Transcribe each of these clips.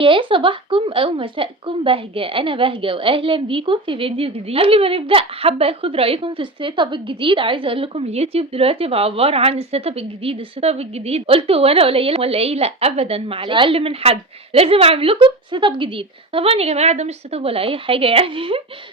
يا صباحكم أو مساءكم بهجة، أنا بهجة وأهلا بيكم في فيديو جديد. قبل ما نبدأ حابة اخد رأيكم في السيت اب الجديد. عايزة اقول لكم اليوتيوب دلوقتي بقى عبارة عن السيت اب الجديد. قلت هو انا قليلة ولا ايه؟ لا ابدا، معلش اقل من حد لازم اعمل لكم سيت اب جديد. طبعا يا جماعة ده مش سيت اب ولا اي حاجة يعني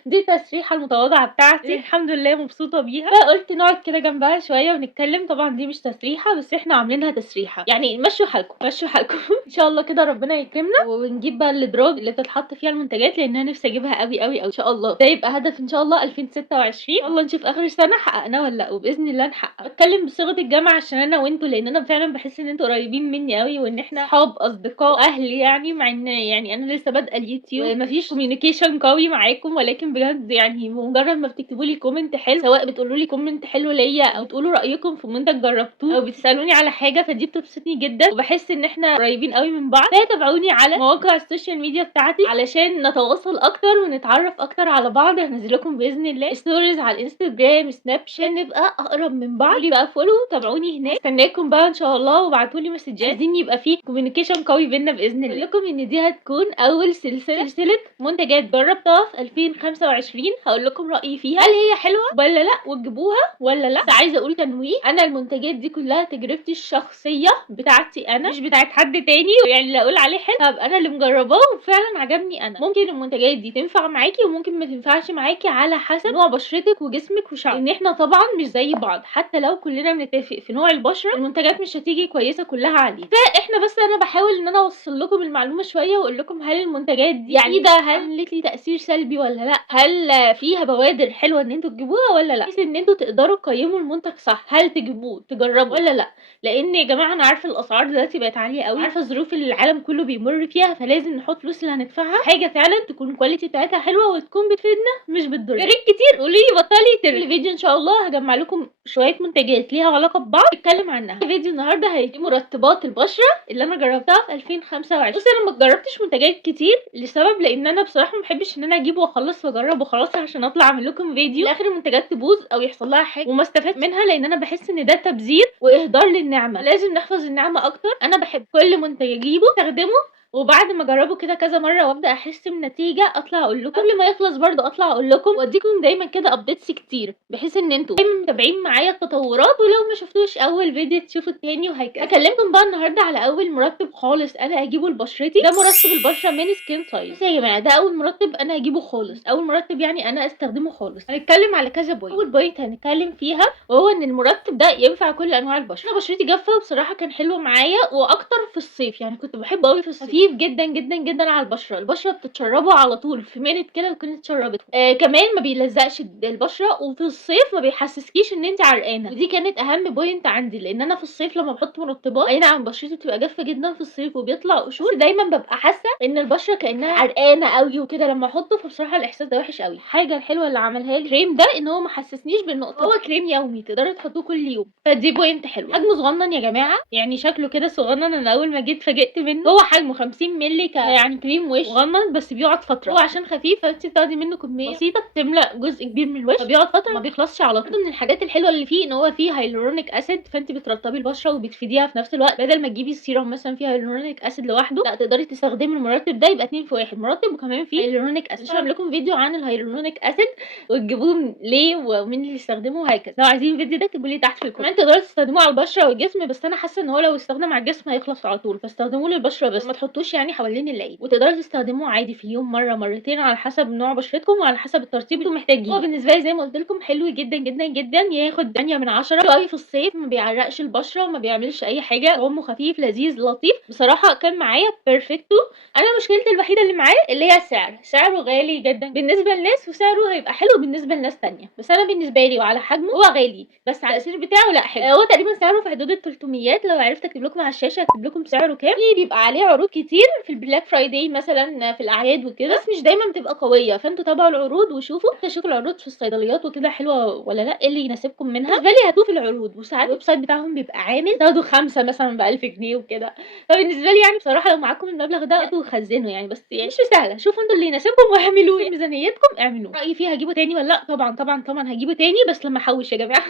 دي تسريحة المتواضعة بتاعتي، الحمد لله مبسوطة بيها، فقلت نقعد كده جنبها شوية ونتكلم. طبعا دي مش تسريحة بس احنا عاملينها تسريحة، يعني مشوا حالكم مشوا حالكم ان شاء الله كده ربنا يكرمنا ونجيب بقى الادراج اللي بتتحط فيها المنتجات، لان انا نفسي اجيبها قوي قوي قوي ان شاء الله. ده يبقى هدف ان شاء الله 2026. الله نشوف اخر السنه حققناه ولا لا، وباذن الله نحقق. بتكلم بصيغه الجامعه عشان انا وانتوا، لان انا فعلا بحس ان انتوا قريبين مني قوي، وان احنا اصحاب اصدقاء اهل يعني. مع ان يعني انا لسه بادئه اليوتيوب ومفيش كوميونيكيشن قوي معاكم، ولكن بجد يعني مجرد ما بتكتبوا لي كومنت حلو، سواء بتقولوا لي كومنت حلو ليا او تقولوا رايكم في منتج جربتوه او بتسالوني على حاجه، فدي بتبسطني جدا وبحس ان احنا قريبين قوي من بعض. فتابعوني على مواقع السوشيال ميديا بتاعتي علشان نتواصل اكتر ونتعرف اكتر على بعض. هنزل لكم باذن الله ستوريز على الانستجرام سناب شات، نبقى اقرب من بعض. قولي بقى فولو، تابعوني هناك، استناكم بقى ان شاء الله، وابعتوا لي مسجات. عايزين يبقى في كوميونيكيشن قوي بينا باذن الله. لكم ان دي هتكون اول سلسله منتجات جربتها في 2025. هقول لكم رايي فيها، هل هي حلوه ولا لا وتجيبوها ولا لا. بس عايزه اقول تنويه، انا المنتجات دي كلها تجربتي الشخصيه بتاعتي انا، مش بتاعت حد تاني. يعني لا اقول عليه حلو، طب انا اللي مجرباه وفعلا عجبني انا. ممكن المنتجات دي تنفع معاكي وممكن ما تنفعش معاكي على حسب نوع بشرتك وجسمك وشعرك، ان احنا طبعا مش زي بعض. حتى لو كلنا بنتفق في نوع البشره، المنتجات مش هتيجي كويسه كلها عليه. فاحنا بس انا بحاول ان انا اوصل لكم المعلومه شويه واقول لكم هل المنتجات دي يعني ده هل عملت لي تاثير سلبي ولا لا، هل فيها بوادر حلوه ان انتوا تجيبوها ولا لا، بحيث ان انتوا تقدروا تقيموا المنتج صح، هل تجيبوه تجربوا ولا لا. لان يا جماعه انا عارفه الاسعار دلوقتي بقت عاليه قوي، عارفه الظروف اللي العالم كله بيمر فيها، فلازم نحط فلوس اللي هندفعها حاجه فعلا تكون الكواليتي بتاعتها حلوه وتكون بتفيدنا مش بتضر. يا ريت كتير قولوا لي بطلي ترى. الفيديو ان شاء الله هجمع لكم شويه منتجات ليها علاقه ببعض نتكلم عنها. الفيديو النهارده هيدي مرطبات البشره اللي انا جربتها في 2025. بصي انا ما جربتش منتجات كتير لسبب، لان انا بصراحه ما بحبش ان انا اجيب واخلص واجرب وخلاص عشان اطلع اعمل لكم فيديو في الاخر المنتجات تبوظ او يحصل لها حاجه وما استفدت منها، لان انا بحس ان ده تبذير واهدار للنعمه. لازم نحفظ النعمه اكتر. انا بحب كل منتج اجيبه استخدمه، وبعد ما اجربه كده كذا مره وابدا احس بنتيجه اطلع اقول لكم، قبل ما يخلص برضه اطلع اقول لكم واديكم دايما كده ابديتس كتير، بحيث ان انتوا دايما متابعين معايا التطورات، ولو ما شفتوش اول فيديو تشوفوا التاني وهكذا. اكلمكم بقى النهارده على اول مرطب خالص انا اجيبه لبشرتي. ده مرطب البشره من سكين سايز. بصوا يا جماعه، ده اول مرطب انا اجيبه خالص، اول مرطب يعني انا استخدمه خالص. هنتكلم على كذا بوينت. اول بوينت هنتكلم فيها وهو ان المرطب ده ينفع كل انواع البشره. انا بشرتي جافه وبصراحه كان حلو معايا، واكتر في الصيف، يعني كنت بحبه قوي في الصيف. خفيف جدا جدا جدا على البشره بتتشربه على طول في مينت كده وكنت اتشربته. كمان ما بيلزقش البشره، وفي الصيف ما بيحسسكيش ان انت عرقانه، ودي كانت اهم بوينت عندي. لان انا في الصيف لما بحط مرطبات، اي نعم بشرتي بتبقى جافه جدا في الصيف وبيطلع قشور، دايما ببقى حاسه ان البشره كانها عرقانه قوي وكده لما احطه. فبصراحه الاحساس ده وحش قوي. الحاجه الحلوه اللي عملها لي الكريم ده ان هو ما حسسنيش بالنقطه. هو كريم يومي تقدروا تحطوه كل يوم، فدي بوينت حلوه. حجمه صغنن يا جماعه، يعني شكله كده صغنن. انا اول ما جيت فاجئت منه. هو حجمه 50 مللي يعني كريم وش صغنن، بس بيقعد فتره. هو عشان خفيف فانت بتاخدي منه كميه بسيطه بتملا جزء كبير من الوش، فبيقعد فتره ما بيخلصش على طول. من الحاجات الحلوه اللي فيه ان هو فيه هيلورونيك اسيد، فانت بترطبي البشره وبتفيديها في نفس الوقت. بدل ما تجيبي السيروم مثلا فيه هيلورونيك اسيد لوحده، لا تقدري تستخدمي المرطب ده، يبقى 2 في 1 مرطب وكمان فيه هيلورونيك اسيد. هعمل لكم فيديو عن الهيلورونيك اسيد وتجيبوه ليه ومين اللي يستخدمه وهكذا. لو عايزين الفيديو ده اكتبوا لي تحت في الكومنت. كمان تقدروا تستخدموه على البشره والجسم، بس انا حاسه ان هو لو استخدم على الجسم هيخلص على طول، فاستخدموه للبشره بس، ما تحطوش يعني حوالين العين. وتقدروا تستخدموه عادي في اليوم مره مرتين على حسب نوع بشرتكم وعلى حسب الترطيب اللي انتم محتاجينه. هو بالنسبه لي زي ما قلت لكم حلو جدا جدا جدا، ياخد 8 من 10. حلو قوي في الصيف، ما بيعرقش البشره وما بيعملش اي حاجه، طعمه خفيف لذيذ لطيف. بصراحه كان معايا بيرفكتو. انا مشكلتي الوحيده اللي معاه اللي هي سعره غالي جدا بالنسبه للناس، وسعره هيبقى حلو بالنسبه لناس تانية، بس انا بالنسبه لي وعلى حجمه هو غالي، بس على التاثير بتاعه لا حلو. هو تقريبا سعره في حدود ال 300. لو عرفت اكتب لكم على الشاشه اكتب لكم سعره كام. بيبقى عليه عروض كتير في البلاك فرايداي مثلا، في الاعياد وكده، بس مش دايما بتبقى قويه، فانتوا تابعوا العروض وشوفوا العروض في الصيدليات وكده حلوه ولا لا، ايه اللي يناسبكم منها. بالنسبه لي هاتوه في العروض، وساعات الويب سايت بتاعهم بيبقى عامل تاخدوا 5 مثلا ب 1000 جنيه وكده. فبالنسبه لي يعني بصراحه لو معاكم المبلغ ده هاتوا وخزنوا يعني، بس يعني مش سهله. شوفوا انتوا اللي يناسبكم واعملوه، في ميزانيتكم اعملوه. رايي فيه هجيبه تاني ولا لا؟ طبعا طبعا طبعا هجيبه تاني، بس لما احوش يا جماعه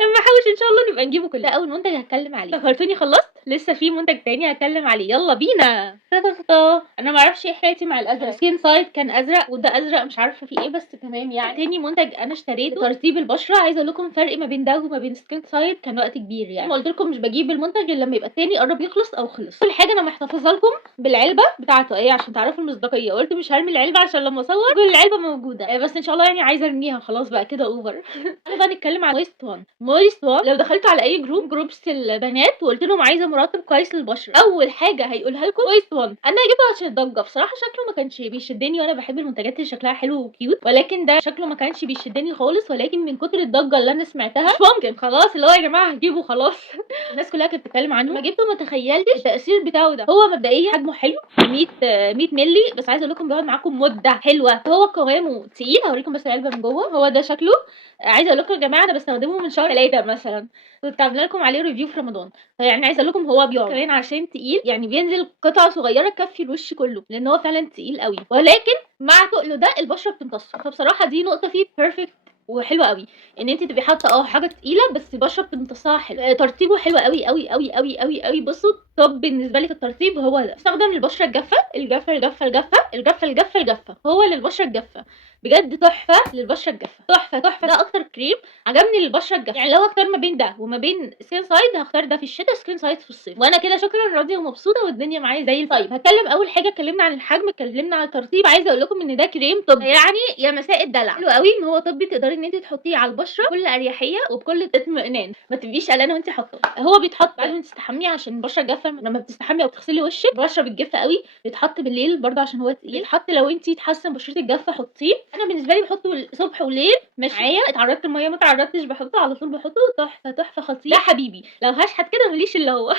لما احوش ان شاء الله نبقى نجيبه كله. ده اول منتج هتكلم عليه. فكرتوني خلصت. لسه في منتج تاني هاتكلم عليه، يلا بينا. انا ما اعرفش ايه حكايتي مع الازرق، سكين سايد كان ازرق وده ازرق مش عارفه في ايه، بس تمام يعني. تاني منتج انا اشتريته ترطيب البشره. عايزه اقول لكم فرق ما بين ده وما بين سكين سايد كان وقت كبير يعني. ما قلت لكم مش بجيب المنتج الا لما يبقى التاني قرب يخلص او خلص. كل حاجه انا محتفظه لكم بالعلبه بتاعته ايه عشان تعرفوا المصداقيه. قلت مش هرمي العلبه عشان لما اصور كل العلبه موجوده، بس ان شاء الله يعني عايزه ارميها خلاص بقى كده اوفر. تعالوا بقى نتكلم عن مويست وان. مويست وان لو دخلتوا على اي جروبس البنات وقلت لهم عايزه مرطب كويس للبشره، اول حاجه هيقولها لكم مويست وان. انا جبته عشان الضجه، بصراحه شكله ما كانش بيشدني وانا بحب المنتجات اللي شكلها حلو وكيوت، ولكن ده شكله ما كانش بيشدني خالص. ولكن من كتر الضجه اللي انا سمعتها مش ممكن خلاص اللي هو يا جماعه هجيبه خلاص. الناس كلها كانت بتتكلم عنه. لما جبته ما تخيلتش التاثير بتاعه ده. هو مبدئيا حجمه حلو 100 مللي، بس عايزه اقول لكم بيقعد معاكم مده حلوه. هو قوامه تقيل، هوريكم بس العلبه من جوه. هو ده شكله. عايزه اقول لكم يا جماعه انا بستخدمه من شهر 3 مثلا، كنت عامله لكم عليه ريفيو في رمضان. فيعني عايزه اقول لكم هو بيقعد كمان عشان تقيل، يعني بينزل قطعه صغيره تكفي الوش كله لان هو فعلا تقيل قوي. ولكن مع تقله ده البشره بتمتص، فبصراحه دي نقطه فيه بيرفكت وحلوه قوي، ان انت تبقي حاطه حاجه تقيله بس البشره بتمتصها حلو. ترطيبه حلو قوي قوي قوي قوي قوي قوي. بصوا طب بالنسبه لي في الترطيب هو ده. استخدم للبشره الجافه الجافه الجافه الجافه الجافه الجافه الجافه. هو للبشره الجافه بجد تحفه. للبشره الجافه تحفه تحفه. ده اكتر كريم عجبني للبشره الجافه. يعني لو اختار ما بين ده وما بين سكين سايد هختار ده في الشتاء، سكين سايد في الصيف. وانا كده شكرا راضيه ومبسوطه والدنيا معايا زي الفل. طيب هتكلم اول حاجه، اتكلمنا عن الحجم، اتكلمنا عن الترطيب. عايزه اقول لكم ان ده كريم طبي، يعني يا مساء الدلع. حلو قوي ان هو طبي، تقدري ان انت تحطيه على البشره بكل اريحيه وبكل اطمئنان، ما تبقيش قلقانه وانت حاطاه. هو بيتحط بعد ما تستحمي عشان البشره جافه. لما بتستحمي او تغسلي وشك البشره بتجف قوي. بيتحط بالليل برضه عشان هو تقيل. بيتحط لو انت تحسن بشرتك جافه حطيه. انا بالنسبه لي بحطه الصبح وليل ماشي معايا. اتعرضت الميه ما اتعرضتش بحطه على طول، بحطه تحفه تحفه خطير. ده حبيبي لو هشحت كده ماليش اللي هو.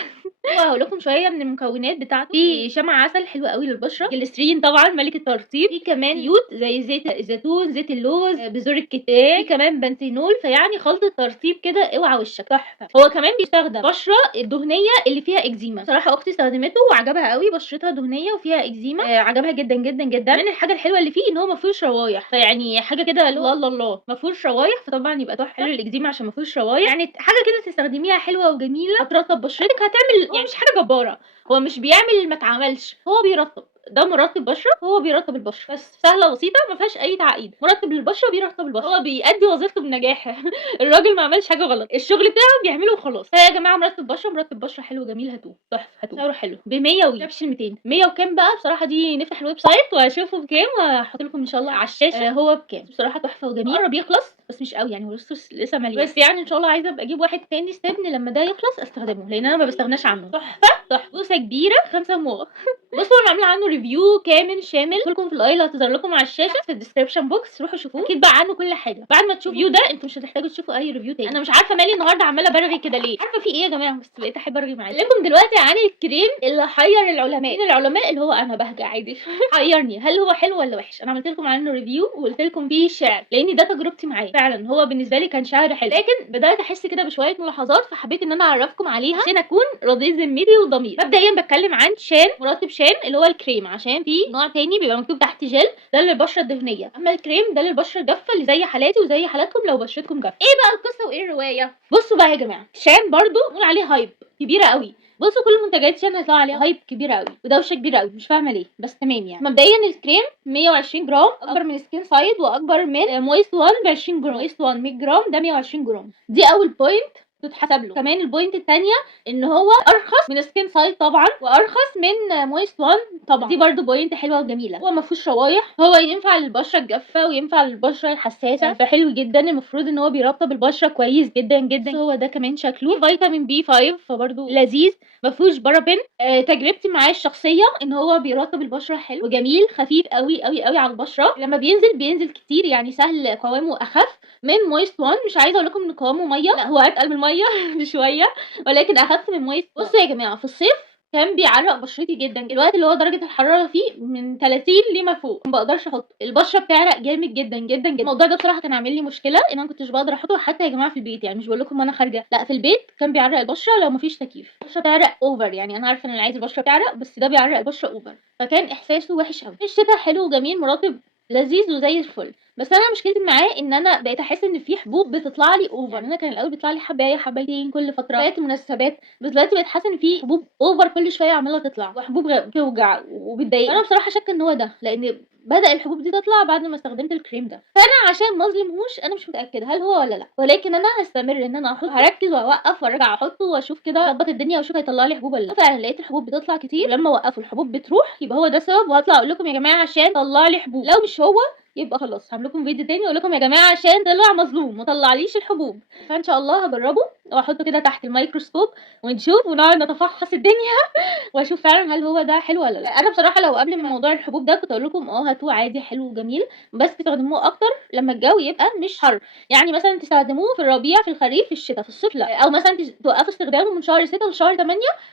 هقول لكم شويه من المكونات بتاعته. في شمع عسل حلو قوي للبشره، جليسرين طبعا ملك الترطيب، في كمان زيوت زي زيت الزيتون، زيت اللوز، بذور الكتان، في كمان بنسينول. فيعني خلطه ترطيب كده اوعى وشك تحفه. هو كمان بيستخدم بشره الدهنيه اللي فيها اكزيما. بصراحه اختي استخدمته وعجبها قوي، بشرتها دهنيه وفيها اكزيما، عجبها جدا جدا جدا. من الحاجه الحلوه اللي فيه ان هو ما فيهوش روايح، فيعني حاجه كده الله الله الله ما فيهوش روايح، فطبعا يبقى تحفه. حلو الاكزيما عشان ما فيهوش روايح، يعني حاجه كده تستخدميها حلوه وجميله، هترطب بشرتك، هتعمل يعني مش حاجه جباره. هو مش بيعمل ما اتعملش، هو بيرطب. ده مرطب بشره، هو بيرطب البشره بس، سهله بسيطه ما فيهاش اي تعقيد. مرطب للبشره بيرطب البشره، هو بيأدي وظيفته بنجاح. الراجل ما عملش حاجه غلط، الشغل بتاعه بيعمله وخلاص. فيا جماعه مرطب بشره، مرطب بشره حلو جميل، هاتوه تحفه. هاتوه سعره حلو ب 100 وجابش ال 200. 100 وكام بقى بصراحه؟ دي نفتح الويب سايت واشوفه بكام وهحط لكم ان شاء الله على الشاشه هو بكام. بصراحه تحفه وجميل. قرب يخلص بس مش قوي يعني، لسه مليان، بس يعني ان شاء الله عايزه ابقى اجيب واحد تاني استبن لما ده يخلص استخدمه، لان انا ما بستغناش عنه. تحفه تحفه. بوسه كبيره 5 مو. بصوا انا عامله عنه ريفيو كامل شامل، لكم في الاي اللي هتظهر لكم على الشاشه في الديسكربشن بوكس، روحوا شوفوه اكيد بقى عنه كل حاجه. بعد ما تشوفوا الريفيو ده انتوا مش هتحتاجوا تشوفوا اي ريفيو تاني. انا مش عارفه مالي النهارده عماله برغي كده ليه، عارفه في ايه يا جماعه، بس بقيت احب ارغي معاكم. لكم دلوقتي عن الكريم اللي حير العلماء. مين العلماء؟ اللي هو انا بهجه عادي. حيرني هل هو حلو ولا وحش. انا عملت لكم عنه ريفيو وقلت لكم فيه شعر، لان ده تجربتي معاه فعلا. هو بالنسبه لي كان شعر حلو، لكن بدات احس كده بشويه ملاحظات، فحبيت ان انا اعرفكم عليها عشان اكون رضيت ذمتي وضميري. مبدئيا بتكلم عن شان، مرطب شان اللي هو الكريم، عشان في نوع تاني بيبقى مكتوب تحت جل، ده للبشره الدهنيه، اما الكريم ده للبشره الجافه اللي زي حالاتي وزي حالاتكم لو بشرتكم جافه. ايه بقى القصه وايه الروايه؟ بصوا بقى يا جماعه، شان برضو نقول عليه هايب كبيره قوي. بصوا كل منتجات شان هيطلع عليها هايب كبيره قوي ودوشه كبيره قوي، مش فاهمه ليه بس تمام يعني. مبدئيا الكريم 120 جرام، اكبر من سكين سايد واكبر من مويست وان ب 20 جرام. مويست وان 100 جرام، ده 120 جرام. دي اول بوينت تتحسب له. كمان البوينت الثانيه ان هو ارخص من سكين سايد طبعا، وارخص من مويست وان طبعا، دي برضو بوينت حلوه وجميله. هو ما فيهوش روايح، هو ينفع للبشره الجافه وينفع للبشره الحساسه، فحلو جدا. المفروض ان هو بيرطب البشره كويس جدا جدا. هو ده كمان شكله فيتامين بي 5 فبرضو لذيذ، ما فيهوش بارابين. تجربتي معاه الشخصيه ان هو بيرطب البشره حلو وجميل، خفيف قوي قوي قوي على البشره. لما بينزل كتير يعني، سهل قوامه، اخف من مويست وان. مش عايزه اقول لكم ان قوامه ميه، لا هو اتقل من الميه بشويه، ولكن اخف من مويست. بصوا يا جماعه، في الصيف كان بيعرق بشرتي جدا. الوقت اللي هو درجه الحراره فيه من 30 لما فوق، ما بقدرش احطه، البشره بتعرق جامد جدا جدا جدا. الموضوع ده بصراحه كان عامل لي مشكله، ان انا ما كنتش بقدر احطه حتى يا جماعه في البيت، يعني مش بقول لكم وانا خارجه، لا في البيت كان بيعرق البشره لو مفيش تكييف. البشره بتعرق اوفر، يعني انا عارفه ان العادي البشره بتعرق، بس ده بيعرق البشره اوفر، فكان احساسه وحش قوي. الشتاء حلو وجميل، مرطب لذيذ وزي الفل. بس انا مشكلتي معاه ان انا بقيت احس ان في حبوب بتطلع لي اوفر. يعني انا كان الاول بيطلع لي حبايه حبايتين كل فتره وقت المناسبات، بس دلوقتي بقيت حاسه ان في حبوب اوفر كل شويه عماله تطلع، وحبوب بتوجع وبتضايق. انا بصراحه شاكه ان هو ده، لان بدأ الحبوب دي تطلع بعد ما استخدمت الكريم ده. فانا عشان ما اظلمهوش انا مش متاكده هل هو ولا لا، ولكن انا هستمر ان انا احط، هركز واوقف وارجع احطه واشوف كده، اظبط الدنيا واشوف هيطلع لي حبوب ولا لا. فعلا لقيت الحبوب بتطلع كتير، ولما وقفوا الحبوب بتروح، يبقى هو ده السبب. وهطلع اقول لكم يا جماعه عشان طلع لي حبوب. لو مش هو يبقى خلاص هعمل لكم فيديو تاني اقول لكم يا جماعه عشان طلع مظلوم ما طلعليش الحبوب. فان شاء الله هجربه واحطه كده تحت الميكروسكوب ونشوف ونقعد نتفحص الدنيا واشوف فعلا هل هو ده حلو ولا لا. انا بصراحه لو قبل من موضوع الحبوب ده كنت اقول لكم هاتوه عادي حلو وجميل، بس تستخدموه اكتر لما الجو يبقى مش حر. يعني مثلا تستخدموه في الربيع، في الخريف، في الشتاء، في الصيف لا. او مثلا توقفوا استخدامه من شهر 6 لشهر 8،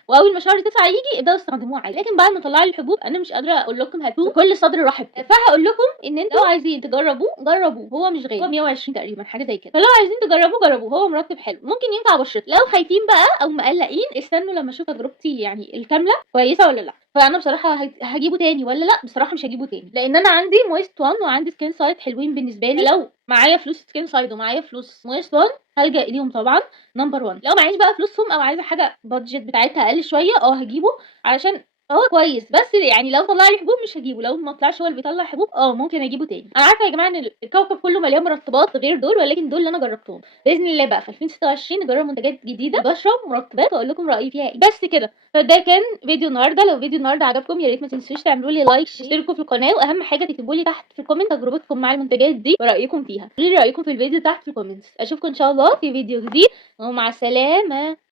واول ما شهر 9 يجي ابداوا استخدموه عادي. لكن بعد ما طلع لي الحبوب انا مش قادره اقول لكم هاتوه بكل صدر رحب. فهقول لكم ان انتوا لو عايزين تجربوه جربوه، هو مش غالي، هو 120 تقريبا حاجه زي كده. فلو عايزين تجربوه جربوه، هو مرطب حلو، ممكن ينفع بشرتك. لو خايفين بقى او مقلقين استنوا لما اشوف تجربتي يعني الكامله كويسه ولا لا. فانا بصراحه هجيبه تاني ولا لا؟ بصراحه مش هجيبه تاني، لان انا عندي مويست 1 وعندي سكين سايد حلوين بالنسبه لي. لو معايا فلوس سكين سايد ومعايا فلوس مويست 1 هلجأ ليهم طبعا نمبر 1. لو معيش بقى فلوسهم او عايزه حاجه بادجت بتاعتها اقل شويه هجيبه، علشان هو كويس. بس يعني لو طلع لي حبوب مش هجيبه، لو ما طلعش هو اللي بيطلع حبوب ممكن اجيبه تاني. انا عارفه يا جماعه ان الكوكب كله مليان مرطبات غير دول، ولكن دول اللي انا جربتهم. باذن الله بقى في 2026 نجرب منتجات جديده، بشرب مرطبات واقول لكم رايي فيها ايه. بس كده، فده كان فيديو النهارده. لو فيديو النهارده عجبكم يا ريت ما تنسوش تعملوا لي لايك، تشتركوا في القناه، واهم حاجه تكتبوا لي تحت في الكومنت تجربتكم مع المنتجات دي ورايكم فيها. قولوا لي رايكم في الفيديو تحت في الكومنتس. اشوفكم ان شاء الله في فيديو جديد، ومع السلامه.